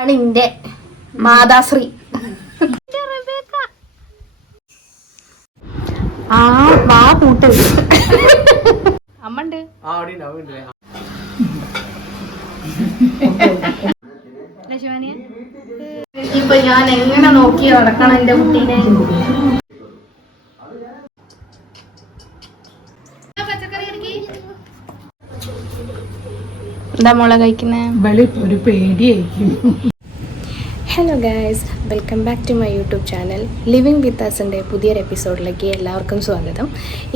ആണ് ഇന്റെ മാതാശ്രീ. ആ വാ കൂട്ട് അമ്മണ്ട്. ഇപ്പൊ ഞാൻ എങ്ങനെ നോക്കി നടക്കണം എന്റെ കുട്ടീനെ? എന്താ മോളെ കഴിക്കുന്നേ? വെളി ഒരു പേടിയായിരിക്കും. Hello guys welcome back to my YouTube channel living with അസിന്റെ പുതിയൊരു എപ്പിസോഡിലേക്ക് എല്ലാവർക്കും സ്വാഗതം.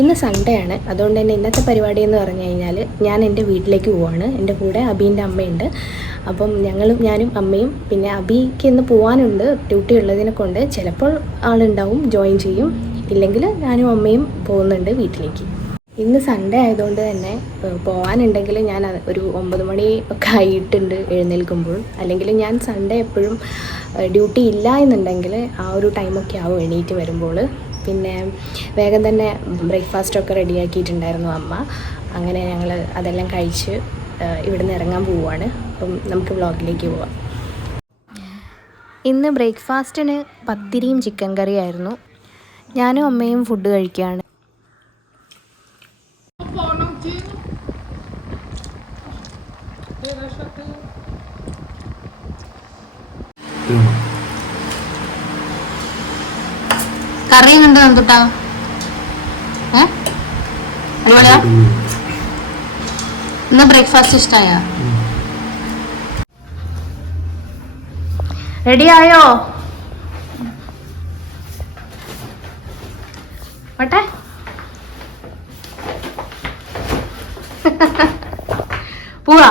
ഇന്ന് സൺഡേ ആണ്. അതുകൊണ്ട് തന്നെ ഇന്നത്തെ പരിപാടി എന്ന് പറഞ്ഞു കഴിഞ്ഞാൽ ഞാൻ എന്റെ വീട്ടിലേക്ക് പോവാണ്. എന്റെ കൂടെ അബീന്റെ അമ്മയുണ്ട്. അപ്പം ഞങ്ങളും ഞാനും അമ്മയും പിന്നെ അബിക്ക് ഇന്ന് പോകാനുണ്ട് ഡ്യൂട്ടി ഉള്ളതിനെ കൊണ്ട് ചിലപ്പോൾ ആളുണ്ടാവും ജോയിൻ ചെയ്യും. ഇല്ലെങ്കിൽ ഞാനും അമ്മയും പോകുന്നുണ്ട് വീട്ടിലേക്ക്. ഇന്ന് സൺഡേ ആയതുകൊണ്ട് തന്നെ പോകാനുണ്ടെങ്കിൽ ഞാൻ ഒരു ഒമ്പത് മണി ഒക്കെ ആയിട്ടുണ്ട് എഴുന്നേൽക്കുമ്പോൾ. അല്ലെങ്കിൽ ഞാൻ സൺഡേ എപ്പോഴും ഡ്യൂട്ടി ഇല്ല എന്നുണ്ടെങ്കിൽ ആ ഒരു ടൈമൊക്കെ ആവും എണീറ്റ് വരുമ്പോൾ പിന്നെ വേഗം തന്നെ ബ്രേക്ക്ഫാസ്റ്റൊക്കെ റെഡിയാക്കിയിട്ടുണ്ടായിരുന്നു അമ്മ. അങ്ങനെ ഞങ്ങൾ അതെല്ലാം കഴിച്ച് ഇവിടുന്ന് ഇറങ്ങാൻ പോവുകയാണ് അപ്പം നമുക്ക് വ്ളോഗിലേക്ക് പോവാം. ഇന്ന് ബ്രേക്ക്ഫാസ്റ്റിന് പത്തിരിയും ചിക്കൻ കറിയായിരുന്നു ഞാനും അമ്മയും ഫുഡ് കഴിക്കുകയാണ് കറി എങ്ങണ്ട് തന്നിട്ടാ അടിപൊളിയാ? ഇന്ന് ബ്രേക്ക്ഫാസ്റ്റ് ഇഷ്ടായ? റെഡി ആയോ? വട്ടെ പോവാ.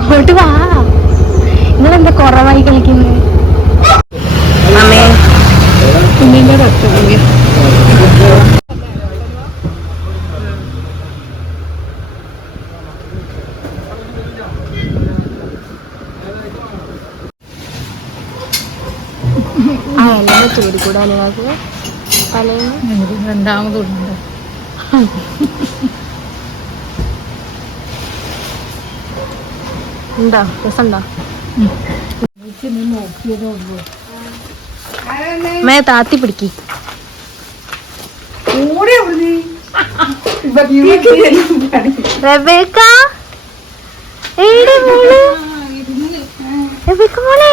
ഇങ്ങോട്ട് വാ. നിങ്ങളെന്താ കുറവായി കളിക്കുന്നത് അമ്മേ കുഞ്ഞിന്റെ പത്ത് ആ ചൂടിക്കൂടാ നിങ്ങൾക്ക് പലയും രണ്ടാമതുണ്ട് ഉണ്ടോ? രസമുണ്ടോ? മേ താത്തി പിടിക്കി. കൂടെ റബേക്ക? റബേക്ക മോളെ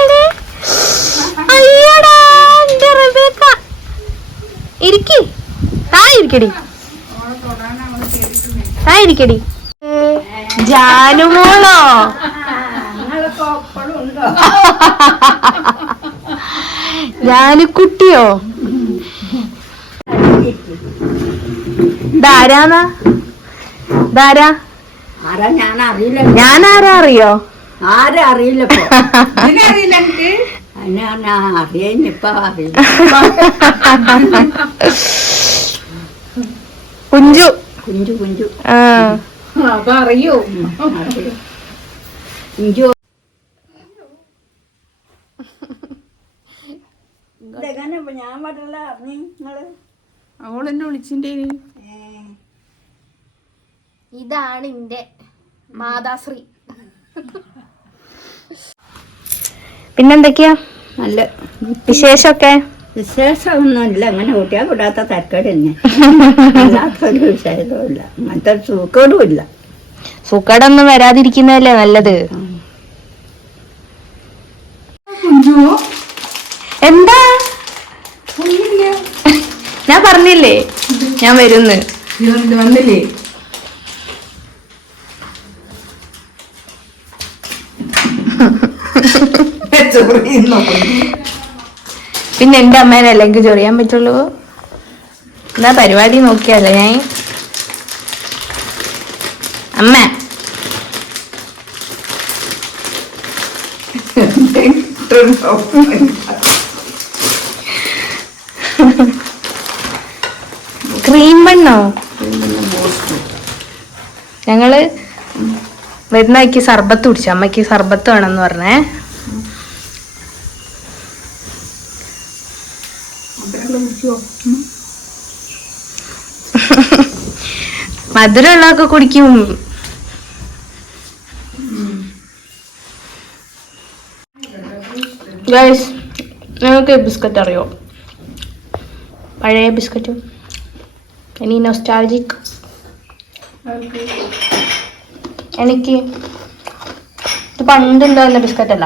ഇരിക്കി. ഇരിക്കടി. ജാനുമോളോ ജാനുക്കുട്ടിയോ? ഇതാരാന്നാ ഇതാരാ ആരാ? അറിയോ? ആരും അറിയില്ല ഞാൻ കുഞ്ചു. കുഞ്ചു കുഞ്ചു. ആ. അപ്പൊ അറിയൂ. കുഞ്ചു. ഇതെങ്ങനെ ഞാൻ പറഞ്ഞല്ല അറിഞ്ഞു നിങ്ങൾ? അവളെന്നെ വിളിച്ചിട്ടേ ഇതാണ് എന്റെ മാതാശ്രീ. പിന്നെന്തൊക്കെയാ? നല്ല വിശേഷമൊക്കെ? വിശേഷമൊന്നുമില്ല. അങ്ങനെ കൂട്ടിയാൽ കൂടാത്ത തരക്കേട് തന്നെ. അല്ലാത്തൊരു വിശേഷമില്ല അങ്ങനത്തെ സൂക്കേടും ഇല്ല സൂക്കേടൊന്നും വരാതിരിക്കുന്നതല്ലേ നല്ലത്? എന്താ? ഞാൻ പറഞ്ഞില്ലേ? ഞാൻ വരുന്ന്. വന്നില്ലേ? പിന്നെ എന്റെ അമ്മേനെ അല്ലെങ്കിൽ ചൊറിയാൻ പറ്റുള്ളൂ. എന്നാ പരിപാടി നോക്കിയല്ലേ ഞാൻ? അമ്മ. ക്രീം ബണ്ണോ? ഞങ്ങൾ വരുന്നക്ക് സർബത്ത് കുടിച്ചു? അമ്മയ്ക്ക് സർബത്ത് എന്ന് പറഞ്ഞേ. മധുരമുള്ളതൊക്കെ കുടിക്കും. ഗൈസ് നിങ്ങൾക്ക് ബിസ്ക്കറ്റ് അറിയോ? പഴയ ബിസ്ക്കറ്റ് ഇനി നൊസ്റ്റാൾജിക് എനിക്ക് ഇത് പണ്ടുണ്ടായിരുന്ന ബിസ്ക്കറ്റ് അല്ല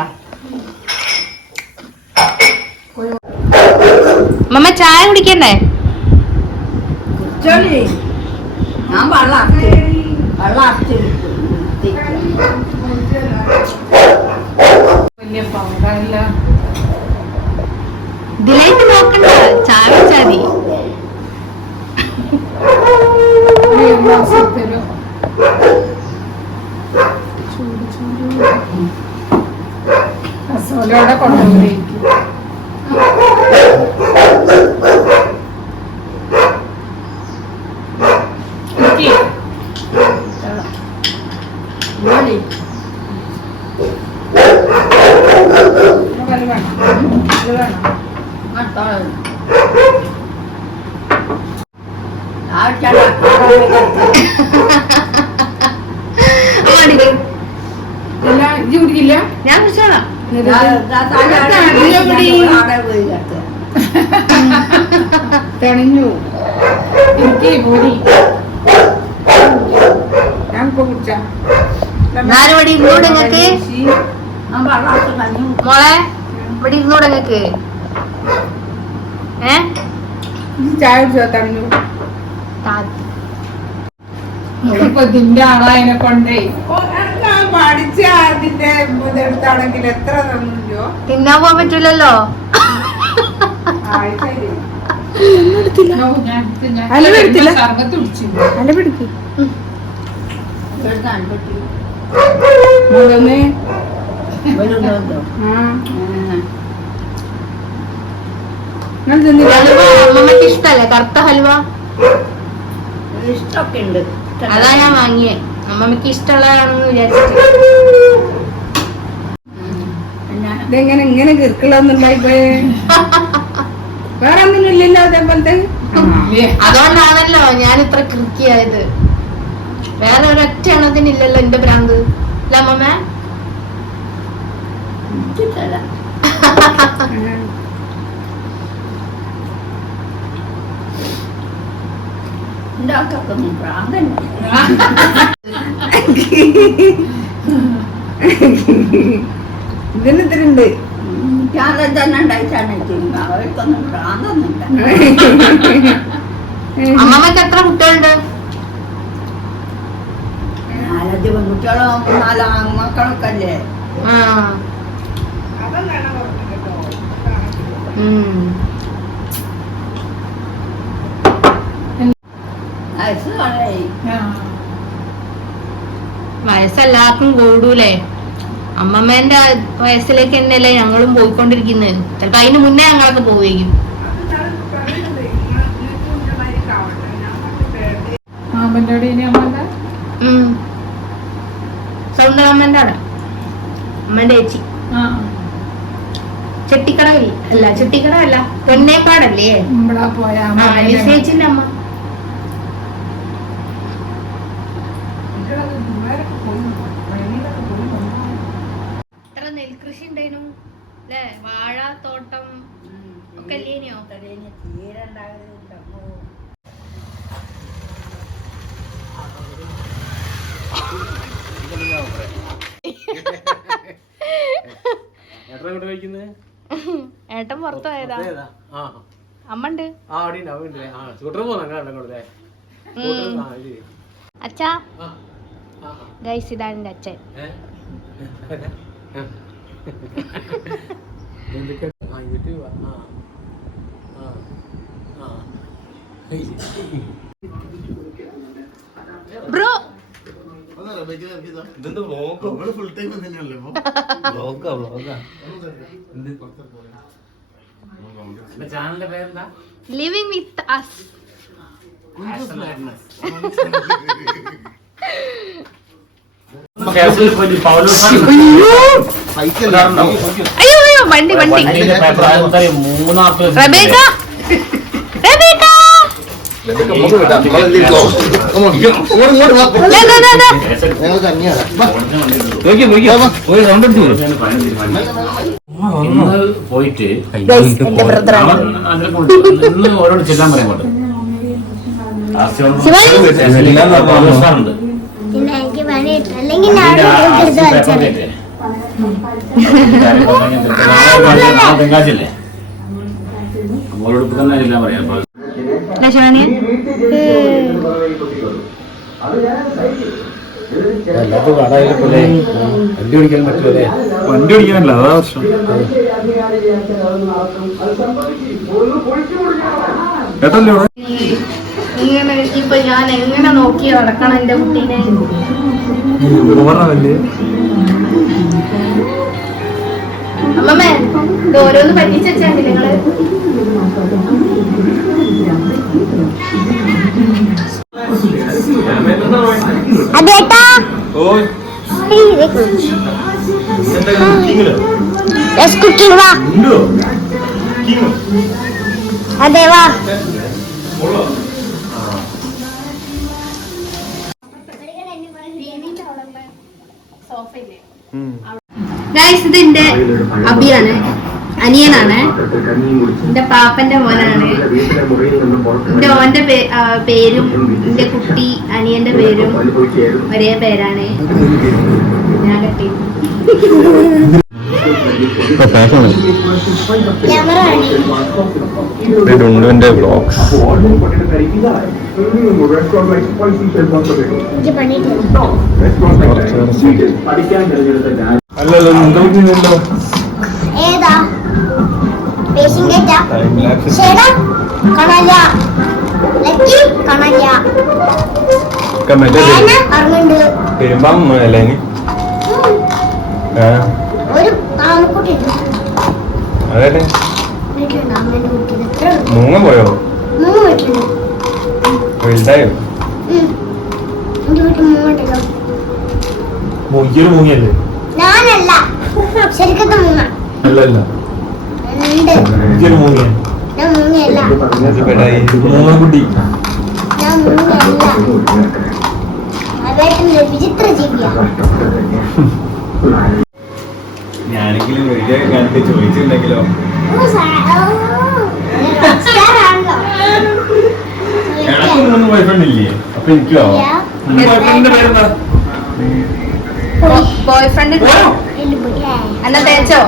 മമ്മ ചായ കുടിക്കണ്ടേ? ഞാൻ വെള്ളം അടച്ച് വെള്ളം വലിയ പവറല്ല ഇതിലേക്ക് നോക്കണ്ട. ചായ വെച്ചാ മതി. കൊണ്ടുപോയിരിക്കും കുച്ചോളി ഇല്ല ഇജ്ജ് കുടിക്കില്ല ഞാൻ കുടിച്ചോളാം തെളിഞ്ഞു എനിക്ക് പൊടി ഞാൻ ഇപ്പൊ കുടിച്ച ഞാനും ഇവിടെ ഇരുന്നൂടെ നിങ്ങക്ക് മോളെ ഇവിടെ ഇരുന്നൂടെ നിങ്ങക്ക് ഏ? ചായ കുടിച്ചോ താത്തി. ഇപ്പൊ ഇതിന്റെ ആളതിനെ കൊണ്ടേ. പഠിച്ച അതിന്റെ ഇതെടുത്താണെങ്കിൽ എത്ര തന്നില്ലോ തിന്നാൻ പോകാൻ പറ്റൂലല്ലോ. സർബത്ത് കുടിച്ചില്ല അല്ല പിടിക്ക് മുതന്ന് നിങ്ങൾ തിന്നില്ല ഹൽവ അമ്മമ്മക്ക് ഇഷ്ടല്ലേ? കറുത്ത ഹൽവ? ഇഷ്ടമൊക്കെ ഉണ്ട് അതാ ഞാൻ വാങ്ങിയേ. അമ്മമ്മക്ക് ഇഷ്ടമുള്ളതാണെന്ന് വിചാരിച്ചിട്ട്. ഇതെങ്ങനെ ഇങ്ങനെ കിറുക്കളൊന്നുണ്ടായി പോയേ വേറെ ഒന്നും ഇല്ലല്ലോ അതേപോലത്തെ? അതുകൊണ്ടാണല്ലോ ഞാൻ ഇത്ര കൃത്യായത് വേറെ ഒരൊറ്റ എണ്ണത്തിനില്ലല്ലോ എന്റെ ഭ്രാന്ത്. അല്ല അമ്മമ്മ. ആൾക്കൊക്കെ പ്രാന്തൻ ഇതിന് ഇത്തിരി ഉണ്ട് ഞാൻ തന്നെ ഉണ്ടായിട്ടാണ് അവർക്കൊന്നും പ്രാന്തൊന്നുമില്ല അമ്മമ്മക്ക് എത്ര കുട്ടികളുണ്ട് നാലഞ്ച് പെൺകുട്ടികളോ നാല് ആൺമക്കളൊക്കെ അല്ലേ ഉം. വയസ്സ് വയസ്സെല്ലാവർക്കും കൂടൂലേ. അമ്മമ്മേന്റെ വയസ്സിലേക്ക് തന്നെയല്ലേ ഞങ്ങളും പോയിക്കൊണ്ടിരിക്കുന്നത് ചിലപ്പോ അതിന് മുന്നേ ഞങ്ങളൊക്കെ പോവുകയും സൗണ്ട് അമ്മന്റെ അവിടെ. അമ്മന്റെ ചേച്ചി. ആ ചെട്ടിക്കടവില്ലേ അല്ല ചെട്ടിക്കട അല്ല പൊന്നേപ്പാടല്ലേ ചേച്ചിന്റെ അമ്മ എത്ര നെൽകൃഷി ഉണ്ടായിരുന്നു അല്ലേ വാഴത്തോട്ടം ഒക്കെ അല്ലേനോ തീരെ ഉണ്ടാകലുണ്ടോ എത്ര കൊണ്ട് കഴിക്കുന്നത് ഏട്ടൻ പുറത്തു പോയതാ ഏതാ ആ അമ്മ ഉണ്ട് ആ അവിടെ ഉണ്ട് അവിടെ ഉണ്ട് ആ സ്കൂട്ടർ പോന്നാ കണ്ടോ കൊടുത്തേ അച്ഛാ. ഗൈസ് ഇതാണ് എന്റെ അച്ഛൻ. ഏ? എന്തൊക്കെ ആ യൂട്യൂബ് ആ ആ ആ. ബ്രോ. ഇതെന്താ full time തന്നെയല്ലേ? വ്ലോഗാ വ്ലോഗാ ചാനലിന്റെ പേരെന്താ? ലിവിങ് വിത്ത് അസ് അയ്യോ അയ്യോ വണ്ടി വണ്ടി. റബേക്ക. റബേക്ക. ഞങ്ങൾ കഞ്ഞിയാണ്. ഇന്ന് പോയിട്ട് എന്റെ ബ്രദറാണ് അതിനെ കൊണ്ട് ഇന്ന് ഓരോട് ചെല്ലാൻ പറയാൻ ഞാൻ വെച്ചത് തെങ്കാച്ചല്ലേ മോളോട് ഇപ്പൊ തന്നെ ചെല്ലാൻ പറയാം അപ്പൊ ലക്ഷ്മണിയ വണ്ടി ഓടിക്കാൻ പറ്റില്ലേ വണ്ടി ഓടിക്കാനല്ല അതാ പ്രശ്നം. കേട്ടല്ലോ ഇങ്ങനെ ഇപ്പൊ ഞാൻ എങ്ങനെ നോക്കി നടക്കണം എന്റെ കുട്ടീനെ? ഓർമ്മല്ലേ അമ്മമ്മേ ഇത് ഓരോന്ന് പറ്റിച്ച് നിങ്ങൾ. കുക്കിംഗ് വാ. അതെ വാ. ഗൈസ് ഇത് എന്റെ അബിയാണ്. അനിയനാണ്. എന്റെ പാപ്പന്റെ മോനാണ്. എന്റെ ഓന്റെ പേരും എന്റെ കുട്ടി അനിയന്റെ പേരും ഒരേ പേരാണ്. ഞാൻ കെട്ടി പണിയിട്ട് അല്ലല്ലോ അതെ? മൂങ്ങ പോയോ വലുതായോ മൂങ്ങയല്ലേ ഞാനല്ല ശരിക്കത്തെ മൂങ്ങ അല്ലല്ല ജീവിയാ. ഞാനെങ്കിലും വെറുതെ കണ്ട് ചോദിച്ചിട്ടുണ്ടെങ്കിലോ. എനക്ക് മൂന്ന് ബോയ്ഫ്രണ്ട് ഇല്ലേ? അപ്പൊ എനിക്കോ. ബോയ്ഫ്രണ്ടിന്റെ പേരെന്താ? ബോയ് ഫ്രണ്ട് എന്റെ വീട്ടിലെ. എന്നാ തേച്ചോ?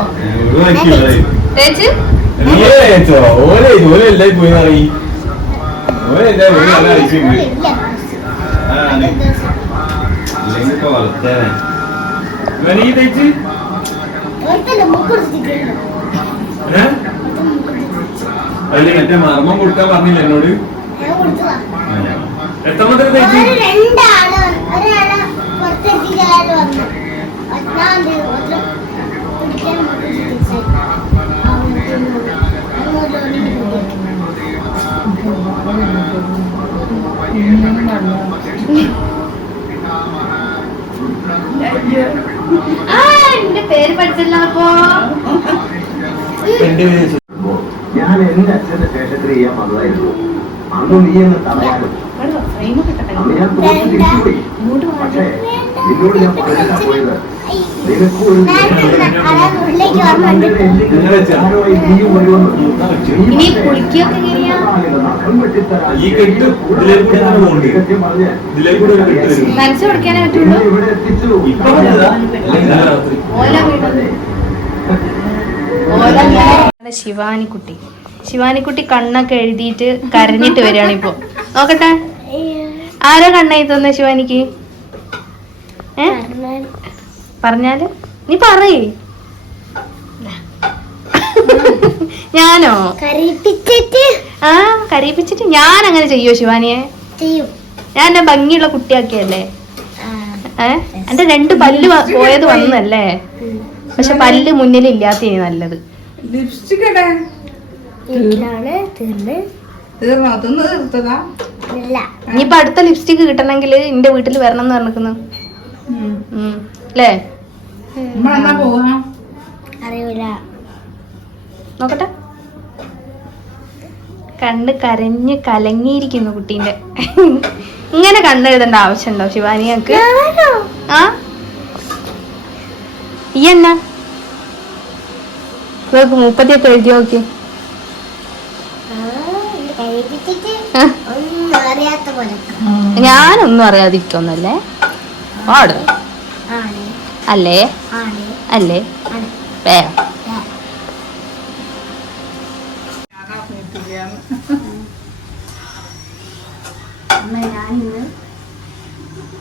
അല്ല മറ്റേ മർമ്മം കൊടുക്കാൻ പറഞ്ഞില്ല എന്നോട്. എത്രമാത്രം തേച്ച്? ഞാൻ എന്റെ അച്ഛന്റെ ശേഷത്തിൽ ചെയ്യാൻ വന്നതായിരുന്നു അന്ന് നീ എന്ന് തടയാനും അന്ന് ഞാൻ തോറ്റ് തിരിച്ചുപോയി പക്ഷേ നിന്നോട് ഞാൻ പറഞ്ഞിട്ടാ പോയത് നിനക്ക് ഒരു അയാൾ ഉള്ളിലേക്ക് ഓർമ്മ നിങ്ങളെ ആരോയി നീ വരുമെന്ന് ഇവിടെ എത്തിച്ചു ഓല ശിവാനിക്കുട്ടി. ശിവാനിക്കുട്ടി കണ്ണൊക്കെ എഴുതിയിട്ട് കരഞ്ഞിട്ട് വരികയാണ് ഇപ്പൊ. നോക്കട്ടെ. ആരാ തന്നെ ശിവാനിക്ക്? ഏ? പറഞ്ഞാൽ? നീ പറയേ. ഞാനോ? ആ കരയിപ്പിച്ചിട്ട് ഞാൻ അങ്ങനെ ചെയ്യോ ശിവാനിയെ? ഞാൻ എന്നെ ഭംഗിയുള്ള കുട്ടിയാക്കിയല്ലേ? ഏഹ് എന്റെ രണ്ട് പല്ല് പോയത് വന്നല്ലേ? പക്ഷെ പല്ല് മുന്നിൽ ഇല്ലാത്ത നല്ലത്. ലിപ്സ്റ്റിക് ഇടേ തീർന്ന് തിന്ന് തീർത്തതാ ഇനിയിപ്പൊ അടുത്ത ലിപ്സ്റ്റിക് കിട്ടണമെങ്കിൽ എന്റെ വീട്ടിൽ വരണം എന്ന് പറഞ്ഞിരിക്കുന്നു. അല്ലേ നമ്മളെന്നാ പോവാ? അറിയില്ല നോക്കട്ടെ. കണ്ണ് കരഞ്ഞ് കലങ്ങിയിരിക്കുന്നു കുട്ടീന്റെ. ഇങ്ങനെ കണ്ണെഴുതേണ്ട ആവശ്യമുണ്ടോ ശിവാനി ഞങ്ങക്ക്? ആ? ഈ എന്നാ? നോക്ക് മുപ്പത്തിയൊക്കെ എഴുതി നോക്കി. കഴിപ്പിച്ചിട്ട് ആ. ഒന്നും അറിയാത്ത പോലെ. ഞാനൊന്നും അറിയാതിരിക്കൊന്നല്ലേ ആണ്. അല്ലേ? അല്ലേ? വേഗം. അമ്മ ഞാനിന്ന്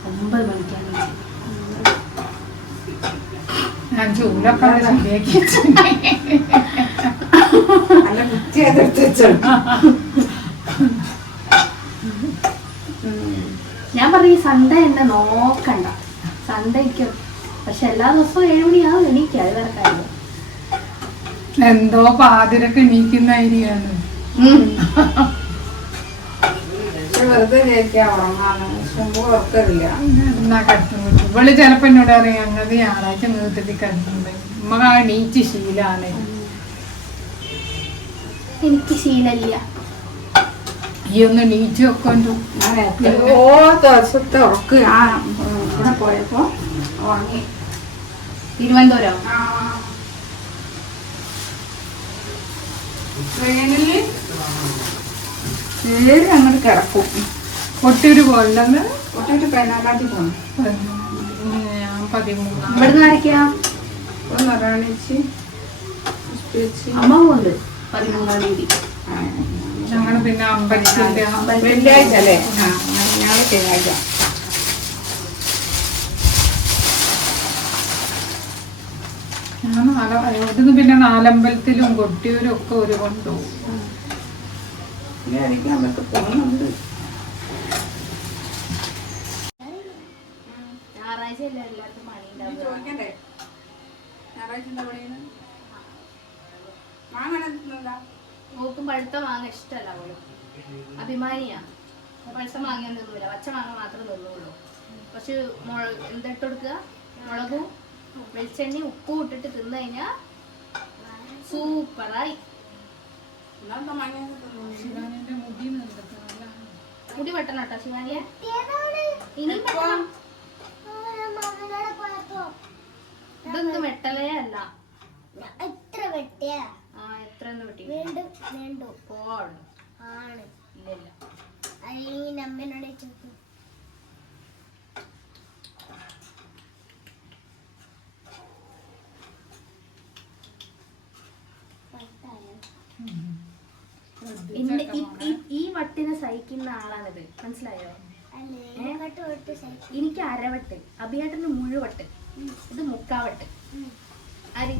ഒമ്പത് മണിക്കാണ് ഞാൻ ജോലി ശരിയാക്കി ഞാൻ പറഞ്ഞു സൺഡേ എന്നെ നോക്കണ്ട. സൺഡേക്കും പക്ഷെ എല്ലാ ദിവസവും ഏഴുമണിയാവും എനിക്ക് അത് വേറെ കാര്യം. എന്തോ പാതിരൊക്കെ എണീക്കുന്ന അരിയാണ്. ഇവൾ ചെലപ്പോ എന്നോട് അറിയാം ഞങ്ങൾ ഞായറാഴ്ച നീട്ടിട്ട് കിടക്കുന്നുണ്ട് ഉമ്മ എണീച്ച് ശീലാണ്. എനിക്ക് ശീലമില്ല. ഈ ഒന്ന് വെക്കൊണ്ടു. ഓ ദിവസത്തെ ഉറക്ക്. ആ ഇവിടെ പോയപ്പോ ഉറങ്ങി. തിരുവനന്തപുരം? ട്രെയിനിൽ നേരെ അങ്ങോട്ട് കിടക്കും. കൊട്ടിയൂര് പോകണ്ടെന്ന് ഒട്ടിട്ട് പതിനാലാത്തി പോകണം പതിമൂന്നാം ഇവിടുന്ന് ആരൊക്കെയാ? അമ്മ പോകുന്നുണ്ട് പതിമൂന്നാം തീയതി. പിന്നെ അമ്പലത്തിന്റെ വെള്ളിയാഴ്ച അല്ലേ? ആ ശനിയാഴ്ച. ഇവിടുന്ന് പിന്നെ നാലമ്പലത്തിലും കൊട്ടിയൂരും ഒക്കെ ഒരു കൊണ്ടുപോകും പോകുന്നുണ്ട് ഞായറാഴ്ച അല്ലേ എല്ലാവർക്കും മണി ഉണ്ടാവുക? ചോദിക്കണ്ടേ? ഞായറാഴ്ച എന്താ പണിയുന്നത്? നോക്കും പഴുത്ത മാങ്ങ ഇഷ്ടമല്ല അവൾ. അഭിമാനിയാ. പഴുത്ത മാങ്ങ തിന്നൂല. പച്ച മാങ്ങ മാത്രമേ തിന്നുള്ളൂ. പക്ഷെ മുളക് എന്തിട്ട് കൊടുക്കുക? മുളകും വെളിച്ചെണ്ണി ഉപ്പും ഇട്ടിട്ട് തിന്നു കഴിഞ്ഞാ സൂപ്പറായി. മുടി വെട്ടണം കേട്ടോ ശിവാനിയെ. ഇനി ഇതൊന്നും വെട്ടലേ അല്ല. എത്ര വെട്ടിയ ആ എത്ര ഒന്ന് വെട്ടി വീണ്ടും ആണ്? അല്ലെങ്കിൽ ചോദിക്കും. ഈ- വട്ടിനെ സഹിക്കുന്ന ആളാണിത്. മനസ്സിലായോ. എനിക്ക് അരവട്ട്. അഭിയേട്ടന് മുഴുവട്ട്. ഇത് മുക്കാവട്ട്. ആര്?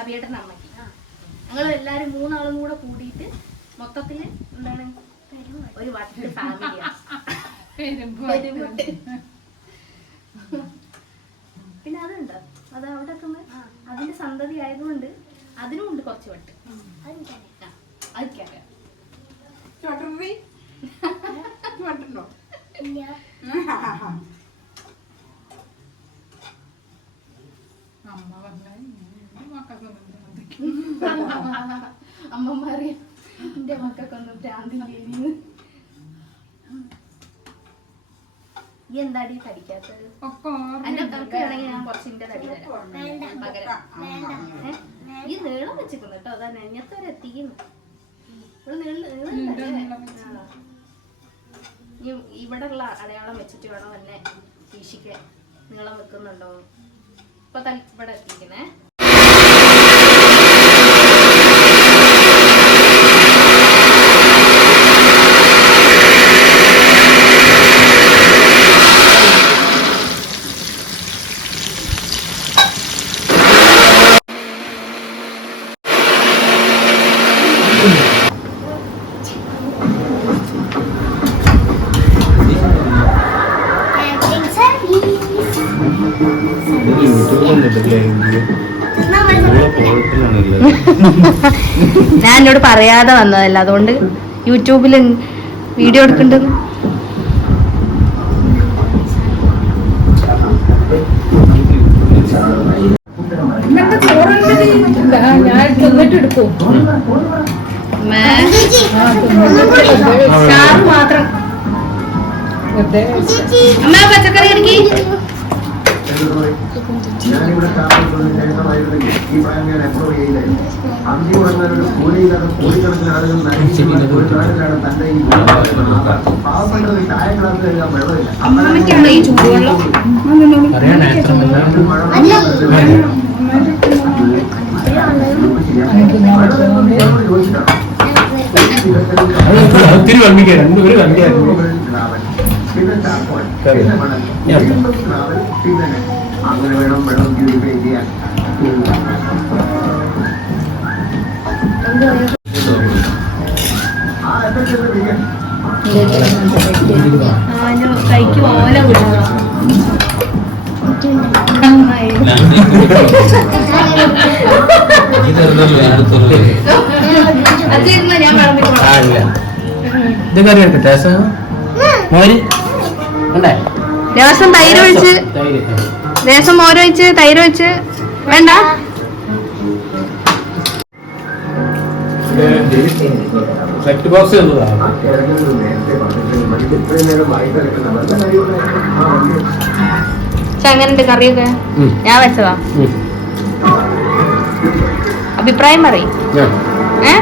അഭിയേട്ടൻ അമ്മയ്ക്ക്. ഞങ്ങൾ എല്ലാരും മൂന്നാളും കൂടെ കൂടിയിട്ട് മൊത്തത്തിൽ എന്താണ്? ഒരു വട്ട് ഫാമിലി പിന്നെ അതുണ്ട്. അത് അവിടെ അതിന്റെ സന്തതി ആയതുകൊണ്ട് അതിനും ഉണ്ട് കുറച്ച് വട്ട്. അമ്മ പറഞ്ഞ മക്കൾക്കൊന്നും അമ്മമാരെ എന്റെ മക്കൾക്കൊന്നും ഭ്രാന്തില്ലേന്ന് ഈ എന്താടി തടിക്കാത്തത്? ഒക്കെ എന്റെ കണക്ക് വേണമെങ്കിൽ ഞാൻ കുറച്ചിന്റെ തടി തരാം. പകരം. ഈ നീളം വെച്ചിരിക്കുന്നു കേട്ടോ അതാ നെഞ്ഞത്തോരെ എത്തിക്കുന്നു. ഇവിടെ നീളം നീളം ഇവിടെ ഉള്ള അടയാളം വെച്ചിട്ട് വേണം എന്നെ വീക്ഷിക്കാൻ നീളം വെക്കുന്നുണ്ടോ? ഇപ്പൊ തൽ ഇവിടെ എത്തിക്കണേ പറയാതെ വന്നതല്ല. അതുകൊണ്ട് യൂട്യൂബിൽ വീഡിയോ എടുക്കണ്ടെന്ന് ഞാനിവിടെ സ്ഥാപിച്ചതിന് ശേഷമായിരുന്നെങ്കിൽ ഈ പ്രായം ഞാൻ അപ്രൂവ് ചെയ്യില്ലായിരുന്നു അന്തി ഉറങ്ങാനൊരു കൂലിയില്ലാതെ കോടിക്കണക്കിന് ആളുകൾ നരകിക്കുന്ന ഒരു നാടിലാണ് തന്റെ ഈ പാവപ്പെട്ടത് ചായ വെള്ളമില്ല ഒത്തിരി വന്നിക്കാ രണ്ടുപേരും വന്നിക്കായിരുന്നു പിന്നെ പിന്നെ അങ്ങനെ വേണം വെള്ളം പ്യൂരിഫൈ ചെയ്യാൻ കൈക്ക് ഓല വളർന്നിക്കോളാം ഇത് കറി എടുക്കട്ടെ മോര് ഉണ്ടേ ദിവസം തൈര് ഒഴിച്ച്. തൈര്. ദിവസം മോര് വെച്ച് തൈര് വെച്ച് വേണ്ട? സെറ്റ് ബോക്സ് എങ്ങനെയുണ്ട് കറിയൊക്കെ? ഞാൻ വെച്ചതാ. അഭിപ്രായം പറയും. ഏ?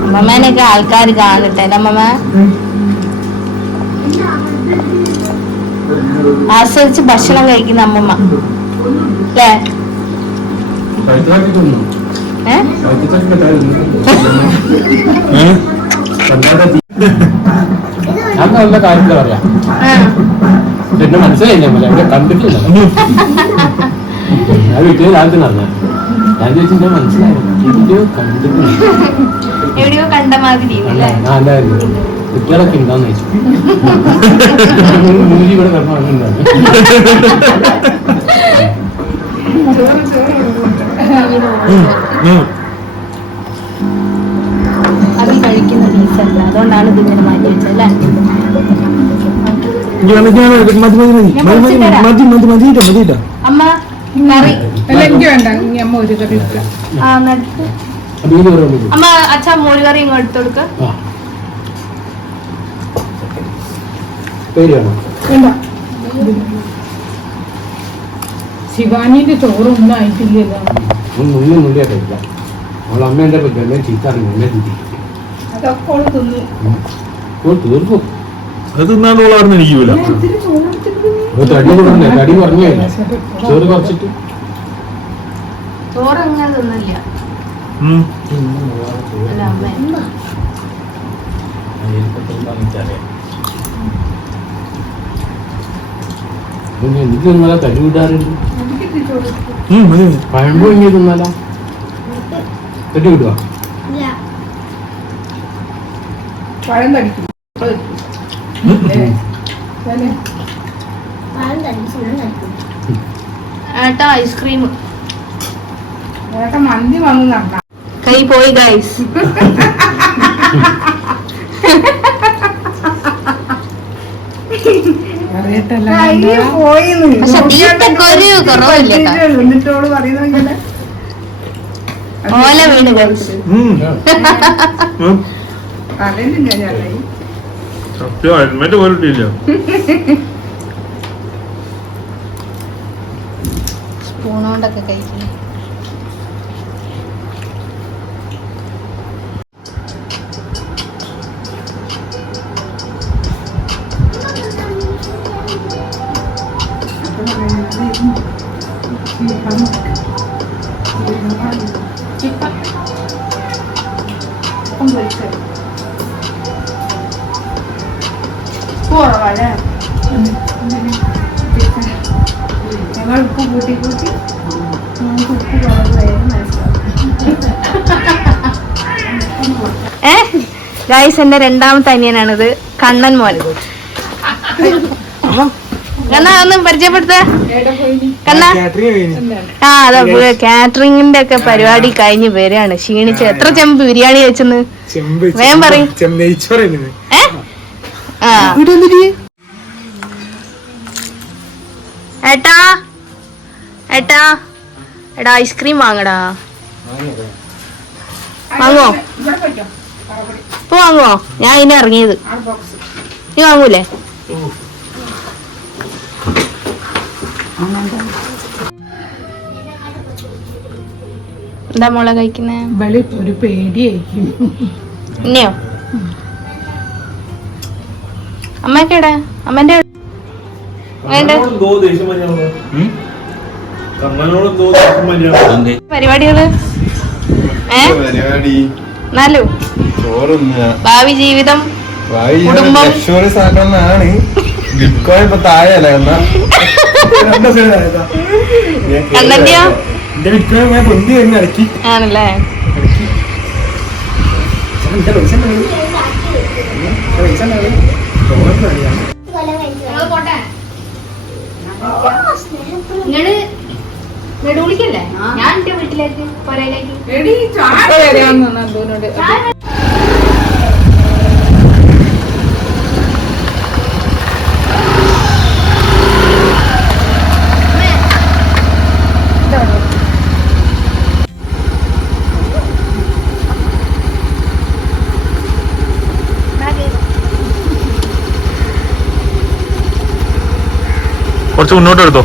അമ്മമ്മേനൊക്കെ ആൾക്കാർ കാണട്ടെ അമ്മമ്മ? ആസ്വദിച്ച് ഭക്ഷണം കഴിക്കുന്ന അമ്മമ്മ. അല്ലേ? ഞാൻ നല്ല കാര്യത്തില പറയാ. എന്നെ മനസ്സിലായില്ല എവിടെ കണ്ടിട്ടില്ല ഞാൻ വീട്ടിൽ രാത്രി നടന്ന ഞാൻ ചോദിച്ചു എന്നെ മനസ്സിലായില്ല എവിടെയോ കണ്ടിട്ടില്ല. കുട്ടികളൊക്കെ ഉണ്ടാന്ന് ചോദിച്ചു. മൂലി ഇവിടെ വന്നിട്ടുണ്ടായിരുന്നു കഴിക്കുന്ന പീസല്ല അതുകൊണ്ടാണ് മാറ്റി വെച്ചത് അല്ലേ? അമ്മ കറി. അമ്മ അച്ഛാ മോര് കറി ഇങ്ങോട്ട് എടുത്തു കൊടുക്ക. ശിവാനിന്റെ ചോറൊന്നും ആയിട്ടില്ലല്ലോ. ഒന്നും ഒന്നും നുള്ളിയാ കഴിയില്ല അവളെ അമ്മ എന്റെ എന്നെ ചീത്ത അറിഞ്ഞു എന്നെ ചീത്തി അതൊക്കെ അവൾ തിന്നു. ഓ തീർക്കും അത് തിന്നാണ്ട് ഇരിക്കൂല ഓ, തടി കുറഞ്ഞേ. തടി കുറഞ്ഞില്ല ചോറ് കുറച്ചിട്ട്. ചോറ് അങ്ങനെ തിന്നില്ല. എനിക്ക് നിങ്ങളെ തടി വിടാറുണ്ട് മതി. പഴമ്പോ ഇങ്ങനെ തിന്നാലാ? വിടുക ഇല്ല. പഴം തടിക്കും. ഏട്ടാ ഐസ്ക്രീം. ഏട്ടൻ മന്തി വന്ന് നടന്ന കൈ പോയി ഗൈസ് Thank തീറ്റക്ക് കഴിക്കുന്നു പറയുന്ന ഓല വീണ് സത്യം ഹെൽമെറ്റ് പോലും ഇട്ടില്ല സ്പൂൺ കൊണ്ടൊക്കെ ഗൈസ് എന്റെ രണ്ടാമത്തെ അനിയനാണിത്. കണ്ണൻ മോൻ. കണ്ണ ഒന്ന് പരിചയപ്പെടുത്ത. കണ്ണ. ആ അതാ കാറ്ററിംഗിന്റെ ഒക്കെ പരിപാടി കഴിഞ്ഞ് വരികയാണ്. ക്ഷീണിച്ച്. എത്ര ചെമ്പ് ബിരിയാണി കഴിച്ചെന്ന്? വേഗം പറയും. ഏട്ടാ. ഏട്ടാ. എടാ ഐസ്ക്രീം വാങ്ങടാ. വാങ്ങോ? ഇപ്പൊ വാങ്ങുവോ? ഞാൻ ഇനി ഇറങ്ങിയത്. നീ വാങ്ങൂലേ? എന്താ മോളെ കഴിക്കുന്നേ? ഒരു പേടിയായിരിക്കും. ഇന്നെയോ? അമ്മന്റെ പരിപാടികൾ? ഏ? പരിപാടി? എന്നാലും? ഭാവി ജീവിതം കുടുംബം. സാധനമാണ് ബിറ്റ്കോയിൻ ഇപ്പൊ താഴെയല്ല എന്നാ? എന്റെ വിൽക്കാൻ ഞാൻ പൊന്തി കഴിഞ്ഞ് ഇറക്കി ആണല്ലേ? നിങ്ങൾ നെടുവിളിക്കല്ലേ ഞാൻ എന്റെ വീട്ടിലേക്ക് പുരയിലേക്ക്. കുറച്ച് മുന്നോട്ട് എടുത്തോ.